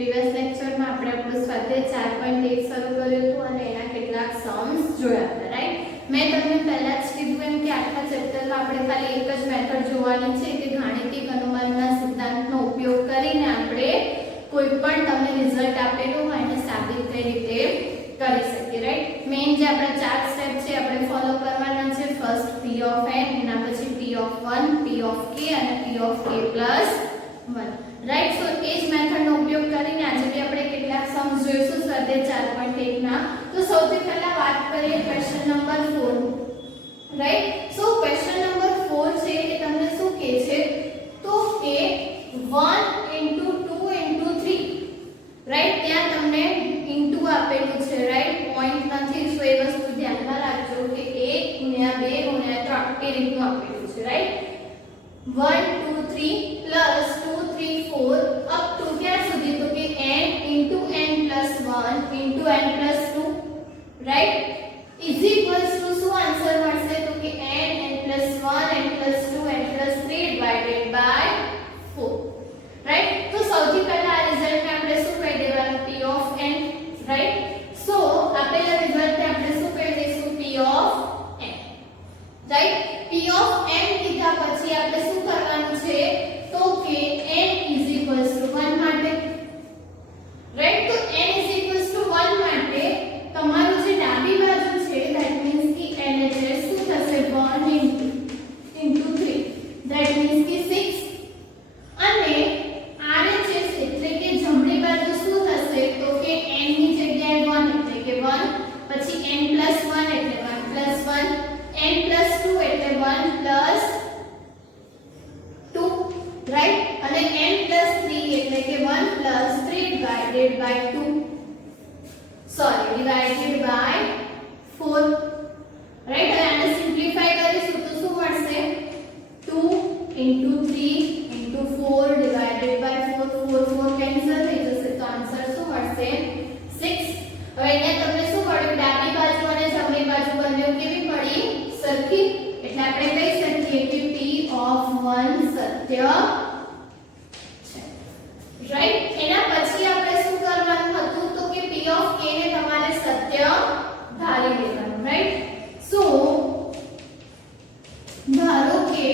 Previous લેક્ચરમાં આપણે આપણું સ્વાધ્યાય 4.1 શરૂ કર્યું હતું અને એના કેટલાક સમ્સ જોયા હતા, રાઈટ। મેં તમને પહેલા જ કીધું એમ કે આખા ચેપ્ટરમાં આપણે ખાલી એક જ મેથડ જોવાની છે કે ગાણિતિક અનુમાનના સિદ્ધાંતનો ઉપયોગ કરીને આપણે કોઈ પણ તમને રિઝલ્ટ આપેલું હોય એને સાબિત કઈ રીતે કરી શકીએ, રાઈટ। મેઇન જે આપણા ચાર સ્ટેપ છે આપણે ફોલો કરવાના છે। ફર્સ્ટ p ઓફ n, એના પછી p of 1, p of k અને p of k plus 1, right. So એ જ મેથડનો ઉપયોગ કરીને આજે બી આપણે કેટલાક સમ્સ જોઈશું સ્વાધ્યાય 4.1 ના। તો સૌથી પહેલા વાત કરીએ ક્વેશ્ચન નંબર 4, રાઈટ। સો ક્વેશ્ચન નંબર 4 છે એ તમને શું કહે છે તો કે 1 into 2 into 3, રાઈટ। ત્યાં તમને ઇન્ટુ આપેલું છે, રાઈટ, પોઈન્ટ નથી। સો એ વસ્તુ ધ્યાનમાં રાખજો કે 1 * 2 * 3 એ રીતનું આપેલું છે, રાઈટ। 1 2 3 plus 2 3 4 up to ક્યાં સુધી તો કે n into n plus 1 into n plus 2, right, is equals to શું આન્સર મળશે તો કે n n plus 1 n plus 2 n plus 3 divided by 4, right। તો સૌથી પહેલા આ રિઝલ્ટને આપણે શું કહી દેવાનું p of n, right। સો આપેલા રિઝલ્ટને આપણે શું કહી દઈશું p of n, right। p of n લીધા પછી આપણે શું કરવાનું છે તો કે n is equals to 1 માટે, રાઈટ। તો n is equals to 1 માટે તમારું જે ડાબી બાજુ છે that means કે LHS શું થશે 1 into 3, that means કે 6, અને RHS એટલે કે જમણી બાજુ શું થશે તો કે n ની જગ્યાએ 1 એટલે કે 1, પછી n plus 1 એટલે 1 plus 1, n plus 2 એટલે 1 plus 2, રાઈટ, અને n plus 3 એટલે કે 1 plus 3 divided by 2, sorry divided by 4, right. હવે આને સિમ્પ્લિફાય કરીશું તો શું મળશે 2 into 3 into 4 divided by 4, 4 4 cancel થઈ જશે તો આન્સર શું મળશે 6। હવે અહીંયા તમને શું મળ્યું ડાબી બાજુ અને જમણી બાજુ બંને કેવી પડી સરખી, એટલે આપણે કહી શકીએ કે p of 1 સત્ય છે, રાઈટ। એના પછી આપણે શું કરવાનું હતું તો કે p of k ને તમારે સત્ય ધારી લેવાનું, રાઈટ। સો ધારો કે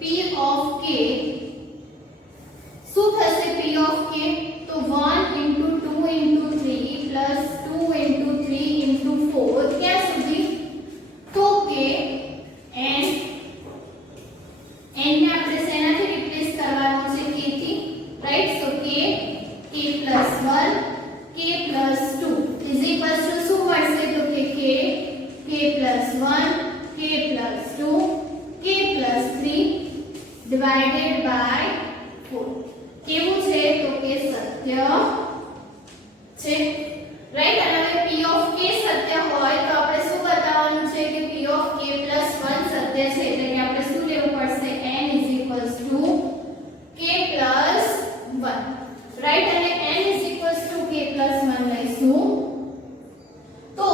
p of k શું થશે p of k તો 1 into 2 into 3 plus 2 into 3 into 4 ક્યાં સુધી તો કે n ને આપણે શેનાથી રિપ્લેસ કરવાનું છે k થી, right. So k plus 1 k plus 2 is equals to શું મળશે તો કે k plus 1 k plus 2 k plus 3 divided by 4, કેવું છે તો કે સત્ય છે, રાઈટ। અને હવે p of k સત્ય હોય તો આપણે શું બતાવવાનું છે કે p of k plus 1 સત્ય છે, એટલે કે આપણે શું લેવું પડશે n is equals to k plus 1, right. અને n is equals to k plus 1 લઈશું તો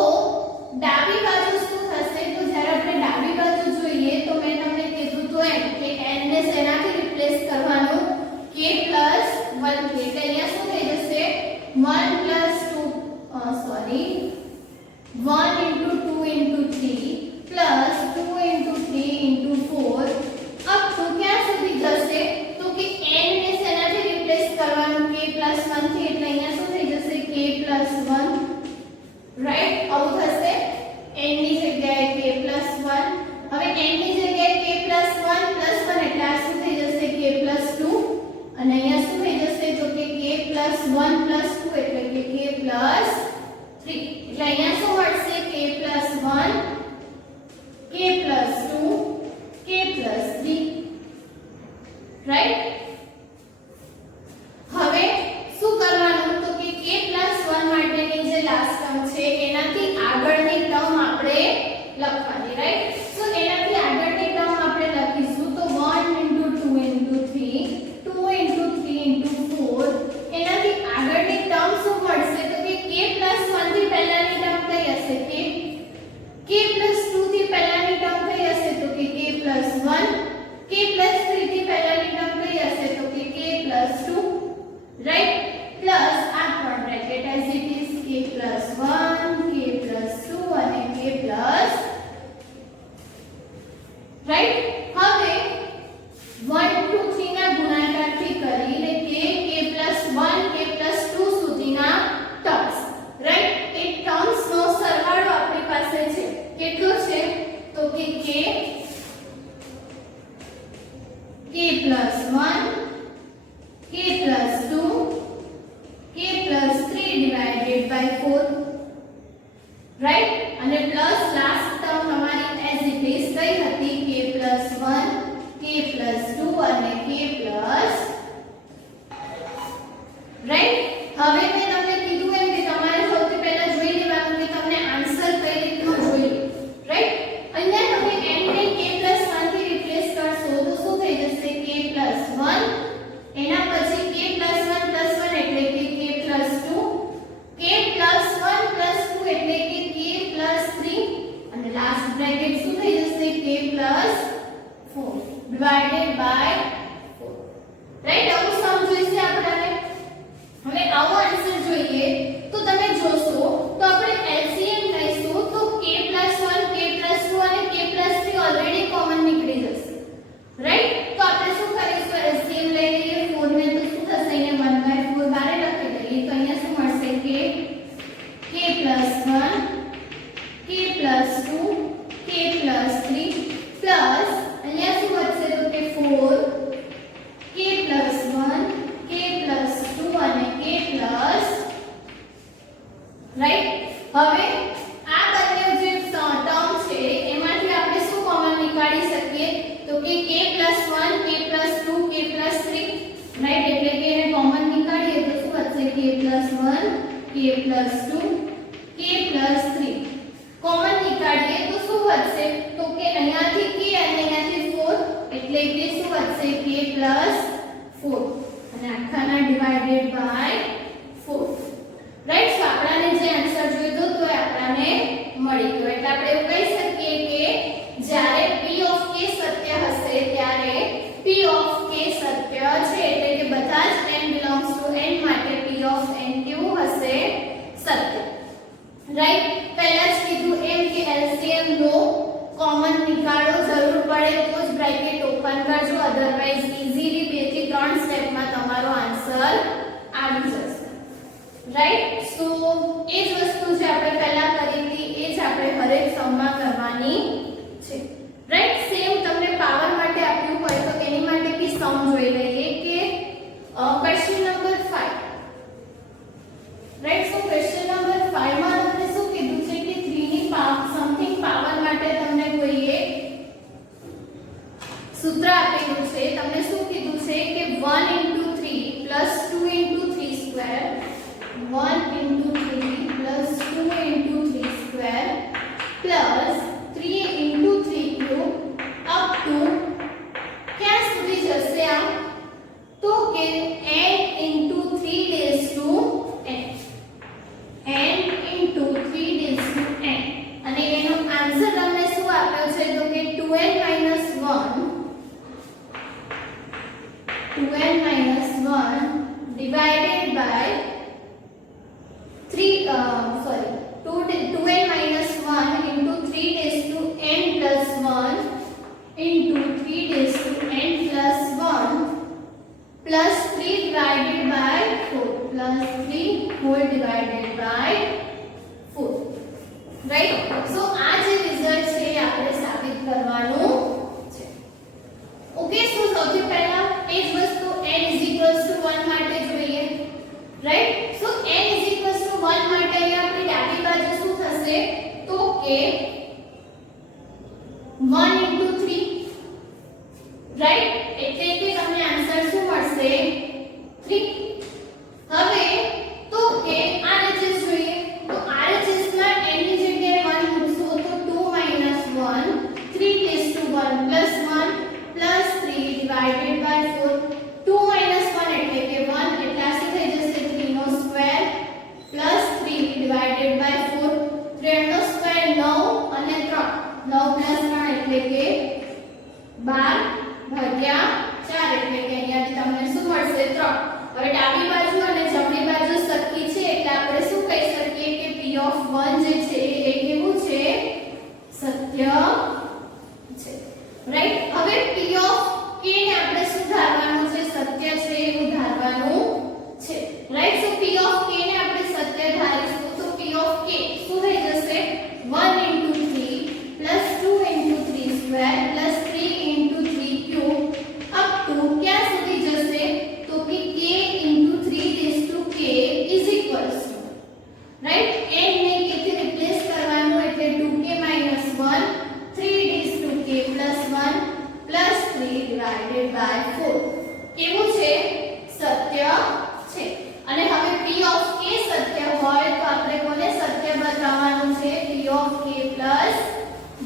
ડાબી બાજુ શું થશે તો જ્યારે આપણે ડાબી બાજુ જોઈએ તો મેં તમને કીધું તો એમ કે n ને શેનાથી રિપ્લેસ કરવાનું k plus 1 થી, એટલે અહીંયા શું થઈ જશે 1 plus 2 sorry 1 into 2 into 3 plus 2 into 3 into 4 up to ક્યાં સુધી જશે તો કે n ને શેનાથી રિપ્લેસ કરવાનું k plus 1 થી, એટલે અહીંયા શું થઈ જશે k plus 1, રાઈટ। આવું થશે n ની જગ્યાએ k plus 1, હવે n ની જગ્યાએ k plus 1 plus 1 એટલે આ શું થઈ જશે k plus 2, અને અહીંયા શું થઈ જશે તો કે k plus 1 plus 2 એટલે કે k plus 3, એટલે અહીંયા શું મળશે k plus 1 k plus 2 k plus 3, right. હવે શું કરવાનું તો કે k plus 1 માટેની જે લાસ્ટ ટર્મ છે એનાથી આગળની ટર્મ આપણે લખવાની, રાઈટ। સો એનાથી આગળની ટર્મ આપણે લખીશું તો 1 into 2 into 3 2 into 3 into 4 એનાથી આગળની ટર્મ શું મળશે તો કે k plus 1 થી પહેલાની ટર્મ કઈ હશે 1/4, રાઈટ. અને પ્લસ લાસ્ટ ટર્મ તમારી એઝ ઇટ ઇઝ કઈ હતી k + 1 k + 2 અને k પ્લસ, રાઈટ. હવે મેં તમને કીધું એમ કે તમારે સૌથી પહેલા જોઈ લેવાનું કે તમને આન્સર કઈ રીતનો જોઈએ, રાઈટ. અહીંયા તમે n ને k + 1 થી રિપ્લેસ કરશો તો શું થઈ જશે k + 1, એના પછી k + 1 + 1 એટલે કે k + 2, k + 1 + 2 એટલે કે k + 3 અને લાસ્ટ બ્રેકેટ શું થઈ જશે k + 4 ડિવાઇડેડ બાય 4, રાઈટ. આવું સમ જોઈશે આપણને. હવે આવો આન્સર જોઈએ તો તમે જોશો તો આપણે એલસીએમ લઈશું તો k + 1 k + 2 અને k + 3 ઓલરેડી કોમન નીકળી જશે, રાઈટ. તો આપણે શું કરીશું એલસીએમ લઈ લઈએ 4 ને તો શું થશે અહીંયા 1/4 બારે લખી દઈએ તો અહીંયા શું મળશે k + 1 k + 2 k + 3 પ્લસ અહીંયા શું વધશે તો કે 4 k + 1 k + 2 અને k પ્લસ, રાઈટ. હવે આ બંને જે ટર્મ છે એમાંથી આપણે શું કોમન નીકાળી શકીએ તો કે k + 1 k + 2 k + 3, રાઈટ. એટલે કે એને કોમન નીકાળીએ તો શું વધશે k + 1 k + 2 k + 3. કોમન નીકાળીએ તો શું વધશે તો કે અહીંયાથી k અને અહીંયાથી 4 એટલે કે શું વધશે k + 4 અને આખાના ડિવાઇડેડ બાય 4, રાઈટ. સો આપણને જે આન્સર જોઈતો તો એ આપણને મળી ગયો. એટલે આપણે એવું કહી શકીએ કે જ્યારે p ઓફ k સત્ય હશે ત્યારે p ઓફ k સત્ય છે, એટલે કે બધા જ n belongs to n માટે p ઓફ n કેવું હશે સત્ય, રાઈટ. પહેલા જ કીધું એમ કે એલસીએમ લો, કોમન નીકાળો, જરૂર પડે તો જ બ્રેકેટ ઓપન કરજો, અધરવાઇઝ ઈઝીલી 2 થી 3 સ્ટેપમાં તમારો આન્સર આવી જશે, રાઈટ. સો એ જ વસ્તુ જે આપણે પહેલા કરી હતી એ જ આપણે હરેક સમમાં કરવાની છે, રાઈટ. સેમ તમને પાવર માટે આપ્યું હોય તો એની માટે બી સમ જોઈ લઈએ કે ક્વેશ્ચન નંબર 5, રાઈટ. સો ક્વેશ્ચન નંબર 5 માં તમને શું કીધું છે કે 3 ની સમથિંગ પાવર માટે તમને કોઈ એક સૂત્ર આપેલું છે. તમને શું કીધું છે કે 1 * 3 + 2 * 3 square 1 * 3 + 2 * 3 square plus 3 * 3 cube up to ક્યાં સુધી જશે આ તો કે n * 3 n * 3 અને એનો આન્સર તમને શું આપ્યો છે તો કે 2n - 1 divided by 2n - 1 into 3 + 1 into 3n + 1 plus 3 divided by 4 plus 3 whole divided by 4, right. So આ જે રિઝલ્ટ છે એ આપણે સાબિત કરવાનું છે. ઓકે. સો સૌથી પહેલા એ જ વસ્તુ n = 1 માટે જોઈએ, રાઈટ. સો n = 1 માટે અહીંયા આપણી ડાબી બાજુ શું થશે તો કે 1 * 3, રાઈટ. એટલે કે તમને આન્સર શું મળશે 3. હવે તો કે RHS જોઈએ તો RHS માં n ની જગ્યાએ 1 મૂકશો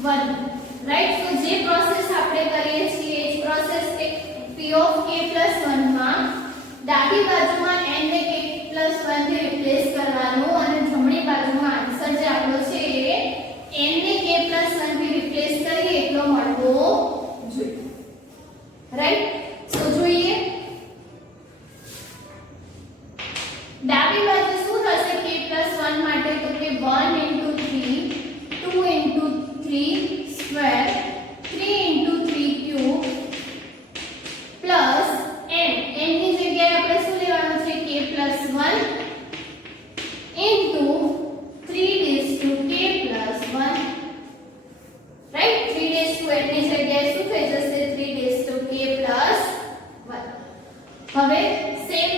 1 રાઈટ. તો જે પ્રોસેસ આપણે કરીએ છીએ એ પ્રોસેસ p ઓફ k + 1 માં ડાબી બાજુમાં n ને k + 1 થી રિપ્લેસ કરવાનું અને જમણી બાજુમાં આન્સર જે આપણો છે એ n ને k + 1 થી રિપ્લેસ કરીએ એટલો મળવો જોઈએ. રાઈટ. તો જોઈએ ડાબી બાજુ શું થશે k + 1 માટે તો કે 1 * 3 2 * 3 સ્ક્વેર 3 * 3 ક્યુબ પ્લસ n ની જગ્યાએ આપણે શું લેવાનું છે k + 1 into 3 k + 1 રાઈટ. 3 ની જગ્યાએ શું થઈ જશે 3 k + 1. હવે સેમ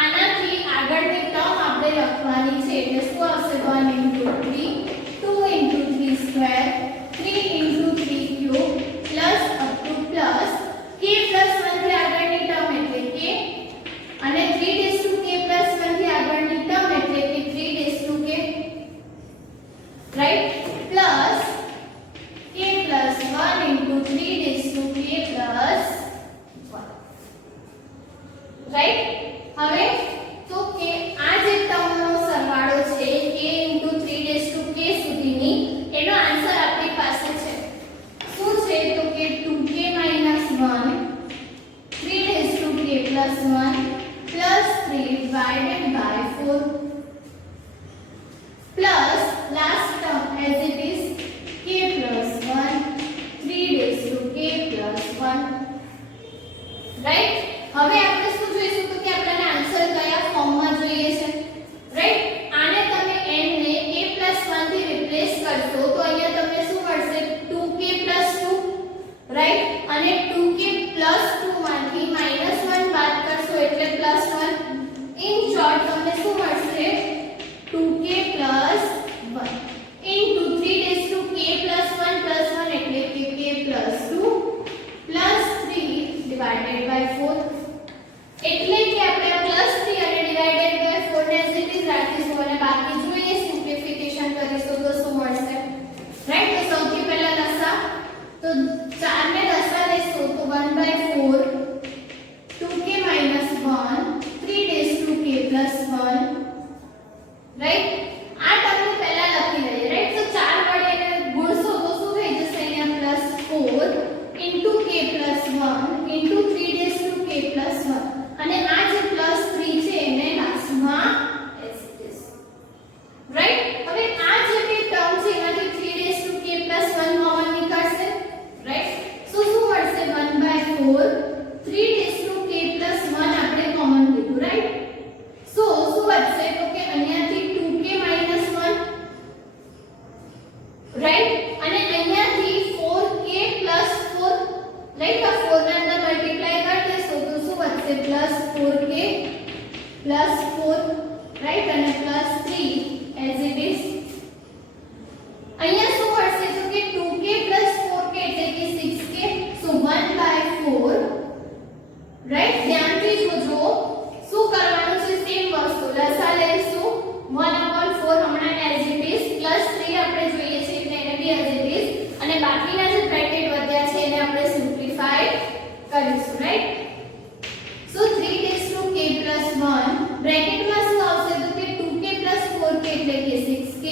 આનાથી આગળની ટર્મ આપણે લખવાની છે એટલે શું આવશે 1 * 3 2 * 3 square 3 * 3 cube plus up to plus k + 1 થી આગળની ટર્મ એટલે k અને 3 k + 1 થી આગળની ટર્મ એટલે કે 3 k right plus k + 1 * 3 k + 1 right. હવે તો કે આ જે ટર્મનો સરવાળો છે k * 3 k સુધીની એનો આન્સર આપણી પાસે છે. શું છે તો કે 2k - 1 3 k + 1 plus 3 divided by 4 plus last term as it is k + 1 3 k + 1 right. હવે આપણે શું જોઈશું તો કે આપણને આન્સર કયા ફોર્મમાં જોઈએ છે રાઈટ. આને તમે n ને k + 1 થી રિપ્લેસ કરશો તો અહીંયા તમને શું મળશે 2k + 2 રાઈટ અને 2k + 2 માંથી -1 બાદ કરશો એટલે +1. ઇન શોર્ટ તમને શું મળશે 2k + 1 into 3 k + 1 એટલે કે k + 2 plus 3 divided by 4 એટલે કે આપણે +3 અને divided by 4 ને as it is રાખીશું અને બાકી જોઈએ સિમ્પ્લિફિકેશન કરીશું તો શું મળશે રાઈટ. તો સૌથી પહેલા લસા તો 4 ને લસા લેશો તો 1/4 2k - 1 3 k + 1 રાઈટ. આ ટર્મ પહેલા લખી લઈએ રાઈટ. તો 4 વડે એને ગુણશો તો શું થઈ જશે અહીંયા +4 into k + 1 into 3 k + 1 અને આ જે +3 છે એને લાસ્ટમાં as it is રાઈટ. હવે આ જે બે ટર્મ છે એમાંથી 3 k + 1 કોમન નીકળશે રાઈટ. શું મળશે 1/4 3 k + 1 આપણે કોમન લીધું રાઈટ. સો શું વધશે તો કે અહીંયાથી 2k - 1 રાઈટ અને અહીંયાથી 4k + 4 રાઈટ. આ 4 ને અંદર મલ્ટીપ્લાય કરી દેશો તો શું વધશે +4k + 4 રાઈટ અને +3 as it is. અહીંયા શું મળશે તો કે 2k + 4k એટલે કે 6k. સો 1/4 રાઈટ. ધ્યાનથી જોજો શું કરવાનું છે સેમ વસ્તુ લસા લઈશું 1/4 હમણાં as it is +3 આપણે જોઈએ છે એટલે એને બી as it is અને બાકીના જે બ્રેકેટ વધ્યા છે એને આપણે સિમ્પ્લિફાય કરીશું રાઈટ. સો 3 k + 1 બ્રેકેટમાં શું આવશે તો કે 2k + 4k એટલે કે 6k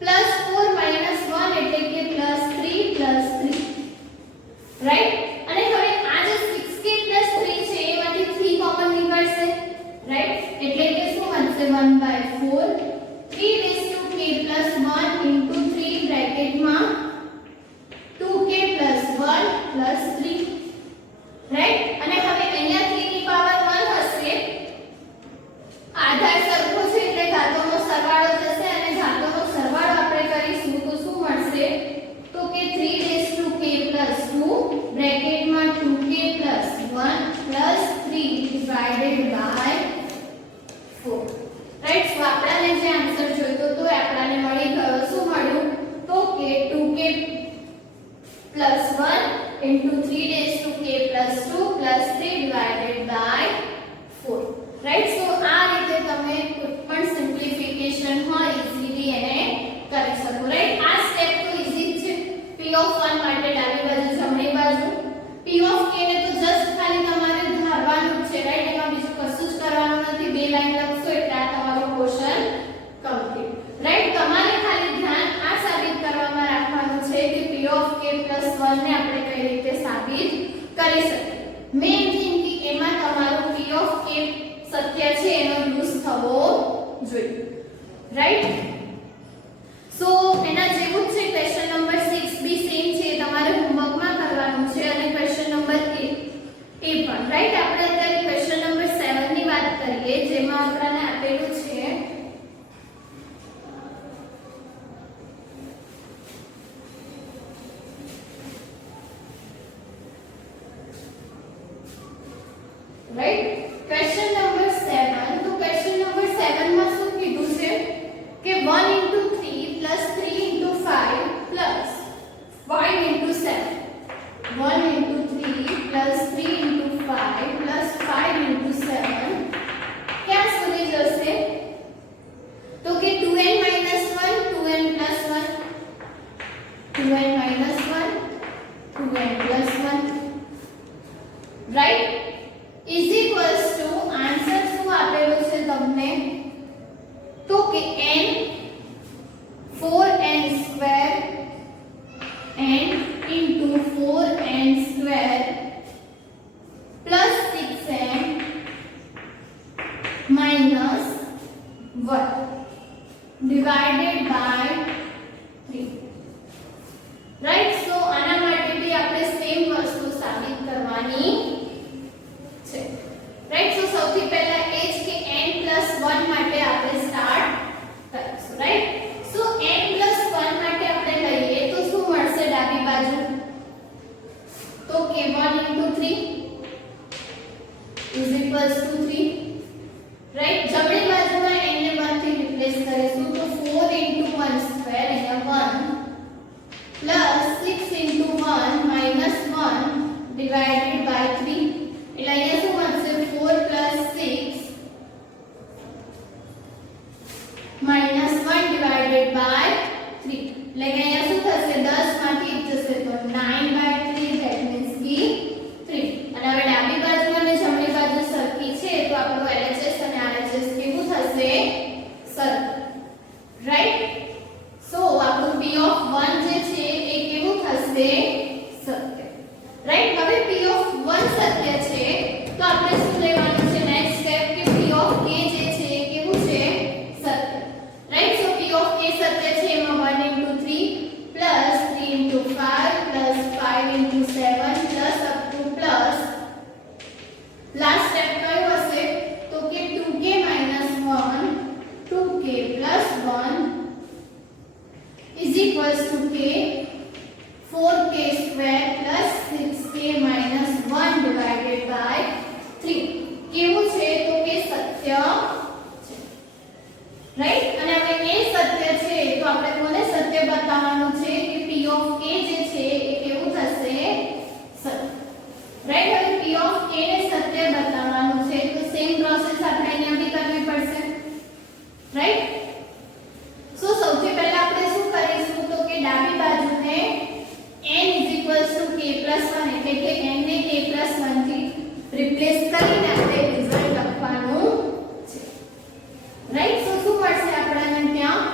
+4 - 1 એટલે કે +3 રાઈટ. અને હવે આ જે 6k + 3 છે એમાંથી 3 કોમન નીકળશે રાઈટ એટલે કે શું બનશે 1/4 3 k + 1 into 3 બ્રેકેટમાં 2k + 1 + 3 રાઈટ. અને હવે અહીંયા 3 ની પાવર 1 હશે આધાર સરખો છે એટલે ઘાતોનો સરવાળો થશે અને ઘાતોનો સરવાળો આપણે કરીશું તો શું મળશે તો કે 3 k + 2 બ્રેકેટમાં 2k + 1 + 3 divided by 4 right. So આપણને જે આન્સર જોઈતો તો આપણને મળી ગયો શું મળ્યું તો કે 2k + 1 into 3 k + 2 + 3 divided by 4 right. સો આ રીતે તમે જોઈએ, રાઈટ. સો એના જેવું જ છે ક્વેશ્ચન નંબર 6 બી સેમ છે, તમારે હોમવર્કમાં કરવાનું છે અને ક્વેશ્ચન નંબર 8 એ પણ, રાઈટ. આપણે અત્યારે ક્વેશ્ચન નંબર 7 ની વાત કરીએ, જેમાં આપણને આપેલું છે રાઈટ ક્વેશ્ચન નંબર 7. તો ક્વેશ્ચન નંબર 7 માં શું કીધું છે કે 1 * 3 + 3 * 5 + 5 * 7, 1 * 3 + 3 * 5 + 5 * 7 ક્યાં સુધી જશે? તો કે 2n - 1 2n + 1 2n - 1 2n + 1, right. Is equals to answer શું આપેલું છે તમને? તો કે n 4n² n into 4n² plus 6n minus 1 divided by 3, right. So આના માટે બી આપણે સેમ વસ્તુ સાબિત કરવાની છે, રાઈટ. સો સૌથી પહેલા એ જ કે n+1 માટે આપણે સ્ટાર્ટ કરીશું, રાઈટ. સો n+1 માટે આપણે લઈએ તો શું મળશે ડાબી બાજુ? તો કે 1 * 3 = 3, રાઈટ. જમણી બાજુમાં n ને 1 થી રિપ્લેસ કરીશું તો 4 * 1² અહીંયા 1 + 6 * 1 -1 divided by 3, એટલે અહીંયા શું મળશે 4 + 6 -1 divided by 3, એટલે અહીંયા શું થશે 10 માંથી 1 જશે તો 9/3, that means B 3. અને હવે ડાબી બાજુ અને જમણી બાજુ સરખી છે તો આપણું LHS અને RHS કેવું થશે? સરખું, રાઈટ. સો આપણું P(1) જે છે એ કેવું થશે? સત્ય, રાઈટ. હવે P(1) સત્ય છે તો આપણે શું લેવાનું છે નેક્સ્ટ સ્ટેપ કે P(k) જે છે એ કેવું છે? સત્ય, રાઈટ. સો P(k) સત્ય છે, એમાં 1 * 3 + 3 * 5 + 5 * 7 plus up to plus last step કયો હશે? તો કે 2k - 1 2k + 1 = k 4k² + 6k - 1 divided by 3, કેવું છે? તો કે સત્ય છે, રાઈટ. અને હવે એ સત્ય છે તો આપણે કોને સત્ય બતાવવાનું છે કે P(k) જે છે એ કેવું થશે? સત્ય, રાઈટ. હવે P(k) ને સત્ય બતાવવાનું છે તો સેમ પ્રોસેસ આપણે અહીંયા બી કરવી પડશે, રાઈટ. સો સૌથી પહેલા આપણે શું કરીશું તો કે ડાબી બાજુને n = k + 1 એટલે કે n ને k + 1 થી રિપ્લેસ કરીને આપણે રિઝલ્ટ લખવાનું છે, રાઈટ. સો શું મળશે આપણને ત્યાં?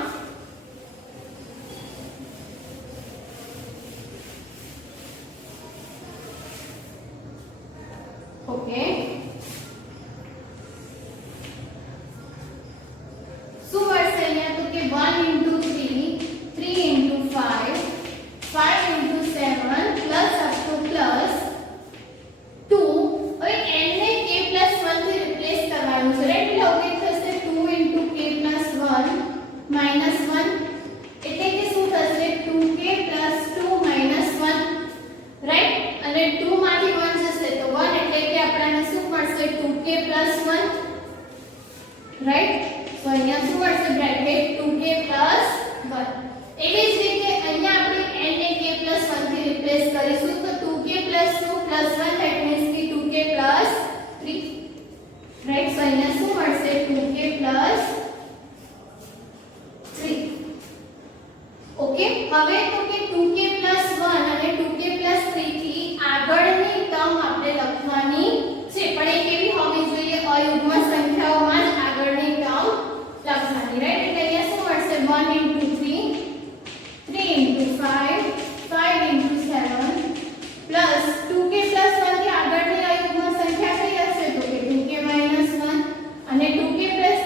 ઓકે, શું મળશે અહીંયા? તો કે 1 * 3 3 * 5 5 * 7 plus up to plus 2. હવે n ને k + 1 થી રિપ્લેસ કરવાનું છે, રાઈટ. એટલે હવે થશે 2 * k + 1 -1, એટલે કે શું થશે 2k + 2 -1, રાઈટ. અને 2 માંથી 1 જશે તો 1, એટલે કે આપણને શું મળશે 2k + 1, રાઈટ. તો અહીંયા શું મળશે બ્રેકેટ 2k + 1. એવી જ રીતે અહીંયા આપણે n ને k + 1 થી રિપ્લેસ કરીશું તો 2k + 2 + 1, that means કે 2k + 3, રાઈટ. સો અહીંયા શું મળશે 2k + 3. ઓકે, હવે તો કે 2k + 1 અને 2k + 3 થી આગળની ટર્મ આપણે લખવાની છે, પણ એ કેવી હોવી જોઈએ? અયુગ્મ સંખ્યાઓમાં જ આગળની ટર્મ લખવાની, રાઈટ. એટલે અહીંયા શું મળશે 1 * 3 3 * 5 5 * 7 plus 2k + 1 થી આગળની અયુગ્મ સંખ્યા કઈ હશે? તો કે 2k - 1 અને 2k +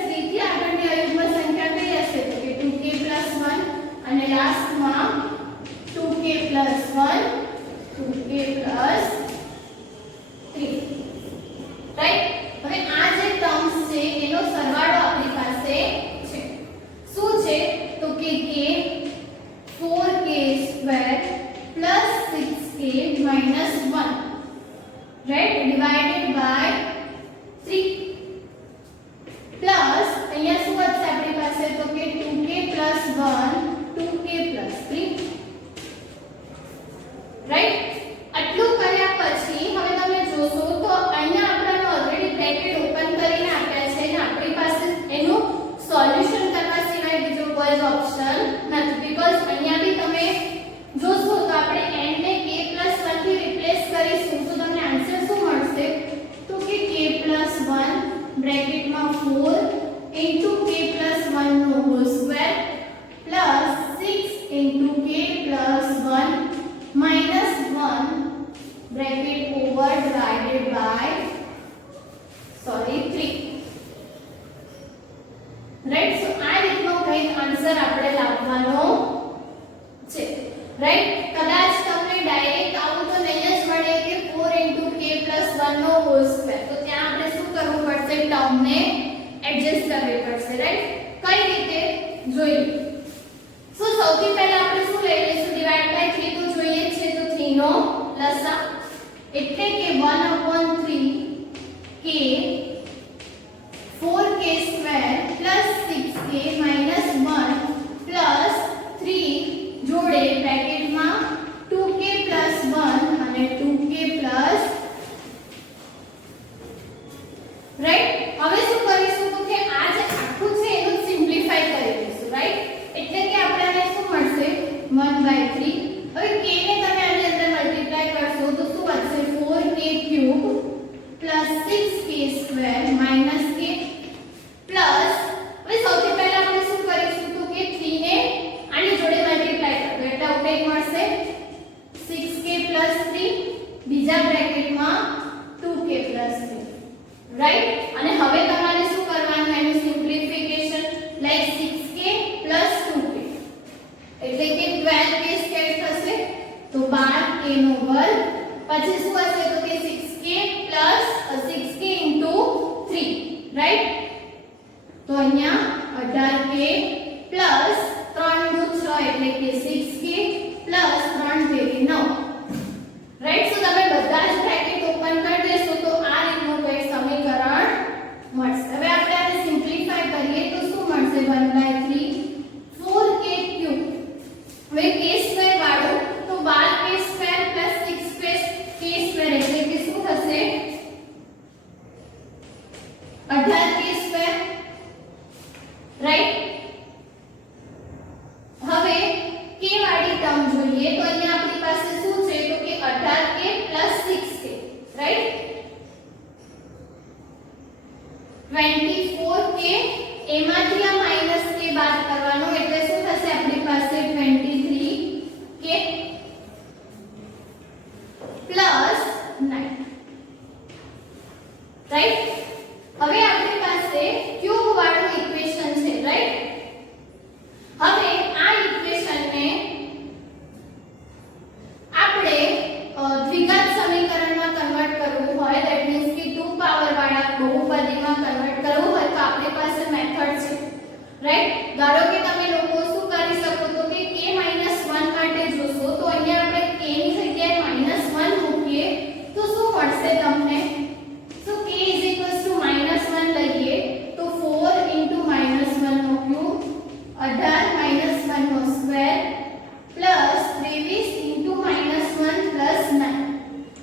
2k plus 3 રાઈટ. આટલું કર્યા પછી હવે તમે જોશો તો અહીંયા આપણને ઓલરેડી બ્રેકેટ ઓપન કરીને આપ્યા છે અને આપણી પાસે એનું સોલ્યુશન કરવા સિવાય બીજો કોઈ જ ઓપ્શન નથી. બીકોઝ અહીંયા બી તમે જોશો તો આપણે n ને k + 1 થી રિપ્લેસ કરીશું તો તમને આન્સર શું મળશે તો કે k + 1 બ્રેકેટમાં 4 * k + 1 નો whole square plus 6 * k + 1 minus 1 bracket over divided by 3 right. so આ રીતનો કંઈક આન્સર આપણે લાવવાનો છે રાઈટ. કદાચ તમને ડાયરેક્ટ આવું તો નહીં જ મળે કે 4 * k + 1 નો હોલ સ્ક્વેર, તો ત્યાં આપણે શું કરવું પડશે ટર્મને એડજસ્ટ કરવી પડશે રાઈટ. કઈ રીતે જોઈએ સો સૌથી પહેલા આપણે શું લઈ લઈશું ડિવાઇડ બાય 3 તો જોઈએ છે તો 3 નો લસા એટલે કે 1/3 k 4k² + 6k - 1 પ્લસ 3 જોડે બ્રેકેટમાં 2k + 1 અને 2k પ્લસ રાઈટ. હવે શું કરીશું તો કે આ જે આખું છે એનું સિમ્પ્લિફાઈ કરી દઈશું રાઈટ. એટલે કે આપણને શું મળશે 1/3. હવે k ને તમે આની અંદર મલ્ટીપ્લાય કરશો તો શું બનશે 4k³ + 6k² - k પ્લસ હવે સૌથી પહેલા આપણે શું કરીશું તો કે 3 ને આની જોડે મલ્ટીપ્લાય કરજો એટલે આઉટ એક મળશે 6k + 3 બીજા બ્રેકેટમાં 2k + 3 રાઈટ. અને હવે તમારે શું કરવાનું એનું સિમ્પ્લિફિકેશન લાઈક 6k + 2k એટલે કે 12k² થશે તો 12k નો વર્ગ પછી શું હશે તો કે 6k + 6k * 3 રાઈટ. તો અહીંયા 18k પ્લસ 3 * 6 એટલે કે 6k પ્લસ 3 * 9 રાઈટ. સો તમે બધા જ બ્રેકેટ ઓપન કરી દેશો તો આ રીતનું કોઈ સમીકરણ મળશે. હવે આપણે આને સિમ્પ્લિફાય કરીએ તો શું મળશે 1/3 4k³ હવે k² વાળો તો 12k² + 6k² એટલે કે શું થશે 18k² રાઈટ. હવે k વાળી ટર્મ જોઈએ તો અહીંયા આપણી પાસે શું છે તો કે 18k + 6k રાઈટ. 24k એમાંથી આ -k બાદ કરવાનો એટલે શું થશે આપણી પાસે 23k + 9 રાઈટ. હવે આપણી પાસે ક્યુબ વાળું ઇક્વેશન છે રાઈટ. હવે આ ઇક્વેશનને આપણે દ્વિઘાત સમીકરણમાં કન્વર્ટ કરવું હોય ધેટ મીન્સ કે 2 પાવર વાળા બહુપદીમાં કન્વર્ટ કરવું હોય તો આપણી પાસે મેથડ છે રાઈટ. ધારો કે તમે લોકો શું કરી શકો તો કે k - 1 માટે જોશો તો અહીંયા આપણે k ની જગ્યાએ -1 મૂકીએ તો શું મળશે તમને so k -1 લઈએ તો 4 * -1 નો ક્યુબ 18 - 1 નો સ્ક્વેર પ્લસ 23 * -1 પ્લસ 9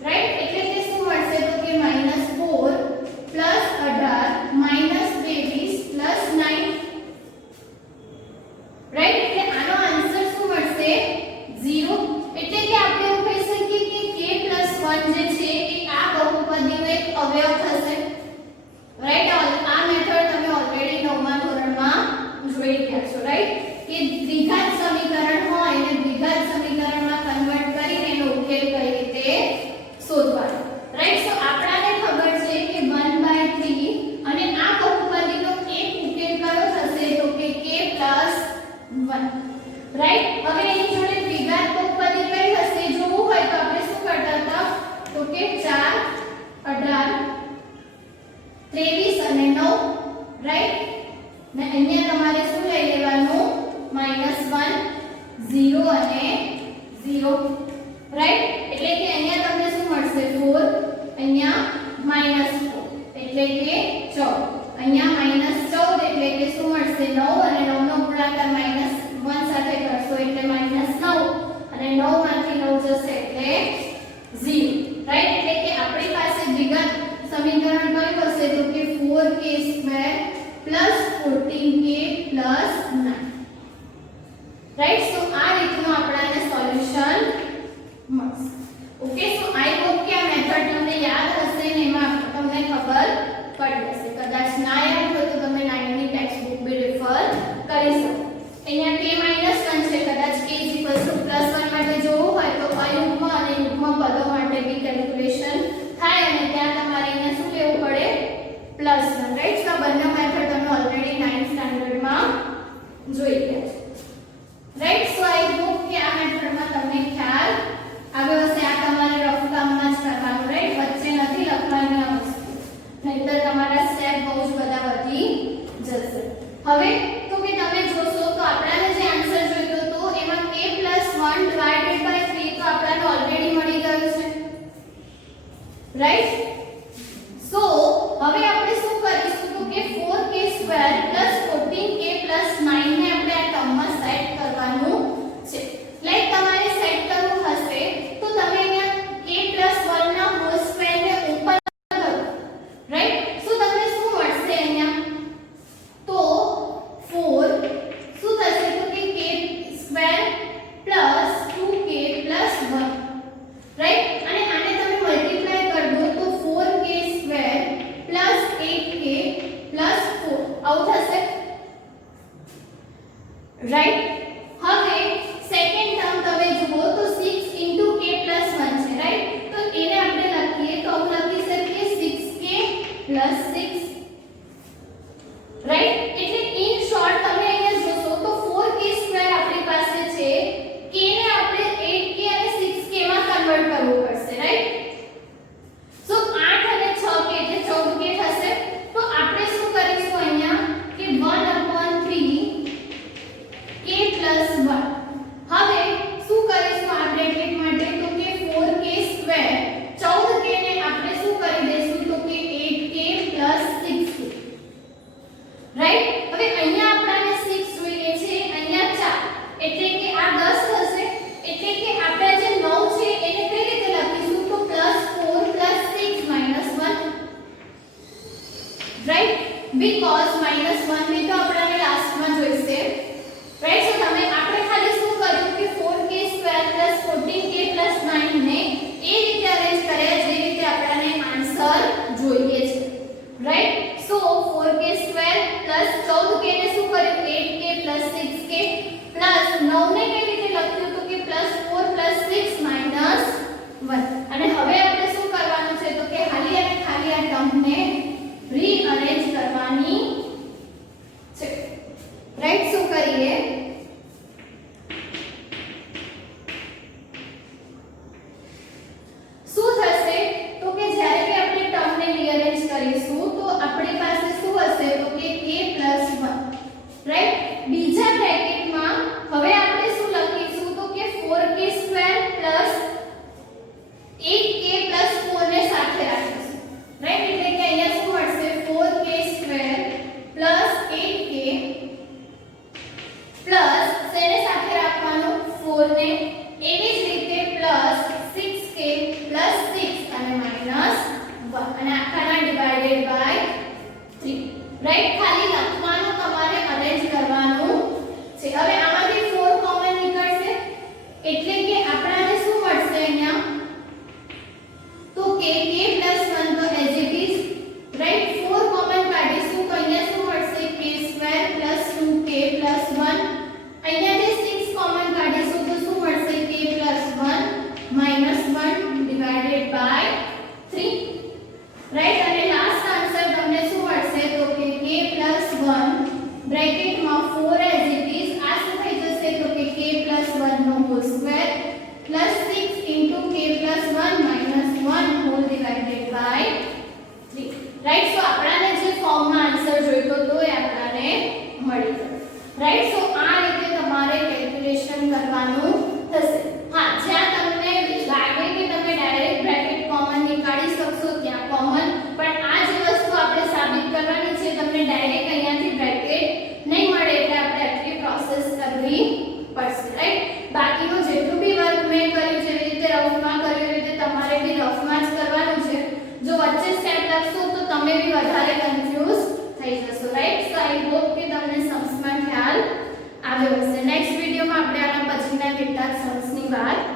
રાઈટ. એટલે કે શું મળશે તો કે -4 પ્લસ 18 માઈનસ 23 પ્લસ 9 રાઈટ. એટલે આનો આન્સર શું મળશે 0. એટલે કે આપણે એવું કહી શકીએ કે k + 1 જે છે એ આ બહુપદીનો એક અવયવ થશે રાઈટ. આ મેથડ તમે ઓલરેડી 9મા ધોરણમાં જોઈ ગયા છો રાઈટ કે દ્વિઘાત સમીકરણ હોય અને દ્વિઘાત સમીકરણમાં કન્વર્ટ કરીને એનો ઉકેલ કઈ રીતે શોધવાનો રાઈટ. સો આપણાને ખબર છે કે 1/3 અને આ બહુપદીનો એક ઉકેલ કયો થશે તો કે k + 1 રાઈટ. હવે એની જોડે દ્વિઘાત બહુપદી કઈ હશે જોવું હોય તો આપણે શું કરતા હતા તો કે 4 18 23 અને 9 રાઈટ. ને અહીંયા તમારે શું લઈ લેવાનું -1 0 અને 0 રાઈટ. એટલે કે અહીંયા તમને શું મળશે 4 અહીંયા -4 એટલે કે 14 અહીંયા -14 એટલે કે શું મળશે 9 અને 9 નો ગુણાકાર -1 14k plus 9. રાઈટ, સો આ રીતનું આપણને સોલ્યુશન મળશે. ઓકે, સો આઈ હોપ કે આ મેથડ તમને યાદ હશે ને એમાં તમને ખબર પડી હશે. કદાચ ના યાદ હોય તો તમે 9 ની ટેક્સ્ટ બુક બી રેફર કરી શકો. અહીંયા k -1 છે, કદાચ k +1 માટે જોવું હોય તો અયુગ્મ અને યુગ્મ પદો માટે બી કેલ્ક્યુલેશન થાય અને ત્યાં તમારે અહીંયા શું લેવું પડે +1. રાઈટ, તો આ બંને મેથડ તમે ઓલરેડી 9th સ્ટાન્ડર્ડમાં જોઈ ગયા છે. રાઈટ, સો આઈ હોપ કે આ મેથડમાં તમને ખ્યાલ આવ્યો હશે. આ તમારે રફ કામમાં જ કરવાનું. રાઈટ, વચ્ચે નથી લખવાની આ વસ્તુ, નહીતર તમારા સ્ટેપ બહુ જ બધા વધી જશે. હવે તો કે તમે જોશો તો આપણને જે આન્સર જોઈતો હતો એમાં k + 1 / 3 તો આપણને ઓલરેડી મળી ગયું છે. રાઈટ, સો હવે આપણે શું કરીશું તો કે 4k² + 14k + 9 ને આપણે આ ટર્મમાં સેટ કરવાનું છે. લાઈક તમારે સેટ કરવું હશે તો તમે અહીંયા k + 1 ના હોલ સ્ક્વેર ને ઉપર કરો. રાઈટ, સો તમને શું મળશે અહીંયા તો 4 શું થશે તો કે k² + 2k + 1. રાઈટ, અને આને તમે મલ્ટીપ્લાય કરી દો તો 4k² + 8k + 4 આવું થશે. રાઈટ, હવે સેકન્ડ ટર્મ તમે જુઓ તો 6 * k + 1 છે. રાઈટ, તો એને આપણે લખીએ તો આવું લખી શકીએ 6k + 6. રાઈટ, એટલે ઇન શોર્ટ તમે અહીંયા જોશો તો 4k² આપણી પાસે છે, k ને આપણે 8k અને 6k માં કન્વર્ટ કરવું પડશે. રાઈટ, સો 8 અને 6k એટલે 14k થશે. તો આપણે શું કરીશું અહીંયા કે 1/3 k + 1. હવે શું કરીશું આ બ્રેકેટ માટે તો કે 4k² 14k ને આપણે શું કરી દઈશું તો કે 8k + 6k. રાઈટ, હવે અહીંયા આપણને 6 જોઈએ છે, અહીંયા 4 એટલે કે આ 10 થશે. એટલે કે આપણે જે 9 છે એને કઈ રીતે લખીશું તો +4 + 6 - 1. રાઈટ, બીકોઝ -1 ને તો આપણને લાસ્ટમાં જોઈશે. રાઈટ, સો તમે આપણે ખાલી શું કર્યું કે 4k² + 14k + 9 ને એ રીતે અરેન્જ કર્યા જે રીતે આપણને આન્સર જોઈએ છે. રાઈટ, સો 4k² + 14k ને શું કર્યું 8k + 6k પ્લસ 9 ને કઈ રીતે લખ્યું તો કે +4 + 6 - 1. અને હવે આપણે શું કરવાનું છે તો કે ખાલી અને ખાલી આ ટર્મને રીઅરેન્જ કરવાની છે. રાઈટ, શું કરીએ શું થશે તો કે જ્યારે કે આપણે ટર્મને રીઅરેન્જ કરીશું તો આપણી પાસે શું હશે તો કે k + 1. રાઈટ, બીજા બ્રેકેટમાં હવે આપણે શું લખીશું તો કે 4k² + 8k + 4 ને સાથે રાખીશું. રાઈટ, એટલે કે અહીંયા શું મળશે 4k² + 8k પ્લસ શેને સાથે રાખવાનું 4 ને, એવી જ રીતે પ્લસ 6k + 6 અને -1 અને આખાના ડિવાઇડેડ બાય 3. રાઈટ, ખાલી લખવાનું તમારે અરેન્જ કરવાનું છે. હવે આમાંથી 4 કોમન નીકળશે એટલે કે આપણને શું મળશે અહીંયા તો k + 1 તો as it is. Right, 4 common કાઢીશું તો અહીંયા શું મળશે k² + 2k + 1. અહીંયા જે 6 કોમન કાઢીશું તો શું મળશે k + 1 -1 ડિવાઇડેડ બાય 3. રાઈટ, અને લાસ્ટ આન્સર તમને શું મળશે તો કે k + 1 બ્રેકેટમાં 4 એઝ ઇટ ઇઝ. આ શું થઈ જશે તો કે k + 1 નો whole square + 6 * k + 1 - 1 whole divided by 3. Right, so આપણને જે ફોર્મમાં આન્સર જોઈતો તો એ આપણને મળી ગયો. રાઈટ, સો આ રીતે તમારે કેલ્ક્યુલેશન કરવાનું થશે. હા, જ્યાં તમને લાગે કે તમે ડાયરેક્ટ બ્રેકેટ કોમન નીકાળી શકશો ત્યાં કોમન, પણ આ જે વસ્તુ આપણે સાબિત કરવાની છે તમને ડાયરેક્ટ અહીંયાથી બ્રેકેટ નહીં મળે એટલે આપણે આટલી પ્રોસેસ કરવી પડશે. રાઈટ, બાકીનું જેટલું બી વર્ક મેં કર્યું જેવી રીતે રફમાં કર્યું એવી રીતે તમારે બી રફમાં જ કરવાનું છે. જો વચ્ચે સ્ટેપ લખશો તો તમે બી વધારે કન્ફ્યુઝ થઈ જશો. રાઈટ, સો આઈ હોપ કે આભાર.